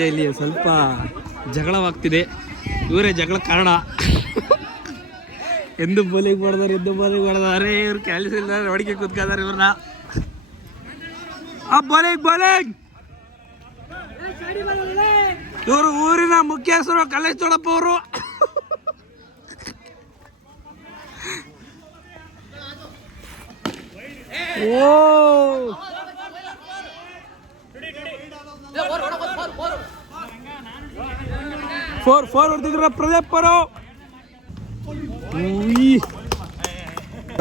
ಇಲ್ಲಿ ಸ್ವಲ್ಪ ಜಗಳವಾಗ್ತಿದೆ. ಇವರೇ ಜಗಳ ಕಾರಣ. ಎಂದು ಬೋಲಿಗೆ ಬಡ್ದಾರೆ ಎಂದು ಬೋಲಿಗೆ ಬಡ್ದಾರೆ ಇವ್ರು ಕ್ಯಾಲಿಸ್ ಇಲ್ಲ ಹೊಡಿಕೆ ಕೂತ್ಕೊಂಡಾರೆ ಇವ್ರನ್ನ. ಆ ಬೋಲಿಂಗ್ ಬೋಲಿಂಗ್ ಇವರು ಊರಿನ ಮುಖ್ಯಸ್ಥರು ಕಲ್ಲೇಶ್ ಚೋಳಪ್ಪ ಅವರು. ಓ. ಫೋರ್ ಫೋರ್ ಹೊಡೆದಿದ್ರ ಪ್ರದೀಪ್ ಅವರು.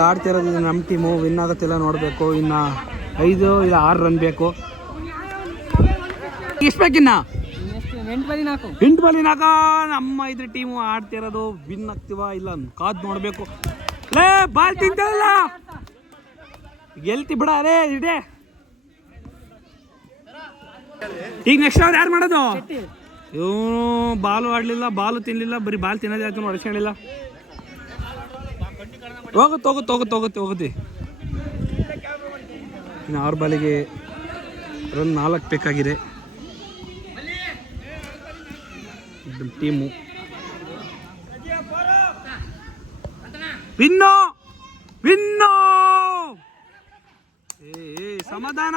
ಆಡ್ತಿರೋದು ನಮ್ಮ ಟೀಮು ವಿನ್ ಆಗತ್ತಿಲ್ಲ ನೋಡಬೇಕು. ಇನ್ನು ಐದು ಇಲ್ಲ ಆರು ರನ್ ಬೇಕು. ಎಷ್ಟು ಬೇಕಿನ್ನ ಎಂಟು ಬಲಿ ನಾಕ ನಮ್ಮ ಇದ್ರ ಟೀಮು ಆಡ್ತಿರೋದು ವಿನ್ ಆಗ್ತೀವ ಇಲ್ಲ ಕಾದ್ ನೋಡಬೇಕು. ಲೇ ಬಾಲ್ ತಿಂತಲ್ಲ ಗೆಲ್ತಿ ಬಿಡ ಅರೇ ಇಡೇ. ಈಗ ನೆಕ್ಸ್ಟ್ ಅವ್ರು ಯಾರು ಮಾಡೋದು? ಇವನು ಬಾಲು ಆಡಲಿಲ್ಲ, ಬಾಲು ತಿನ್ನಲಿಲ್ಲ ಬರೀ ಬಾಲ್ ತಿನ್ನೋದೇ ಆಯ್ತು ಹೊಡ್ಸ್ಕೊಂಡಿಲ್ಲ ಹೋಗುತ್ತೆ ಹೋಗುತ್ತೆ ಹೋಗುತ್ತೆ ಹೋಗುತ್ತೆ ಹೋಗುತ್ತೆ ಇನ್ನು ಆರು ಬಾಲಿಗೆ ರನ್ ನಾಲ್ಕು ಬೇಕಾಗಿದೆ. Team win win! ಏ, ಸಮಾಧಾನ!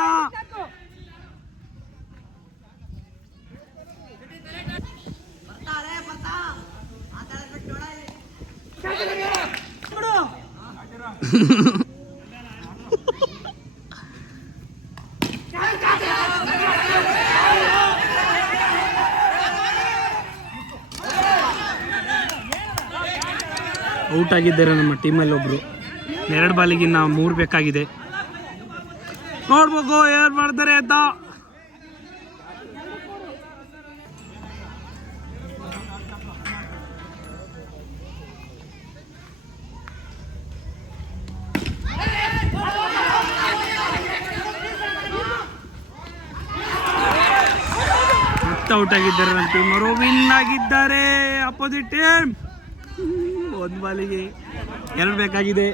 ಔಟ್ ಆಗಿದ್ದಾರೆ ನಮ್ಮ ಟೀಮಲ್ಲಿ ಒಬ್ರು. ಎರಡು ಬಾಲಿಗಿನ್ನ ಮೂರು ಬೇಕಾಗಿದೆ. ನೋಡ್ಬೇಕು ಏನ್ ಮಾಡ್ತಾರೆ ಅಂತ. ಔಟ್ ಆಗಿದ್ದಾರೆ ನಮ್ಮ ಟೀಮ್ ಅವರು ವಿನ್ ಆಗಿದ್ದಾರೆ ಅಪೋಸಿಟ್ ಟೀಮ್ ಒಂದು ಬಾಲಿಗೆ ಎರಡು ಬೇಕಾಗಿದೆ.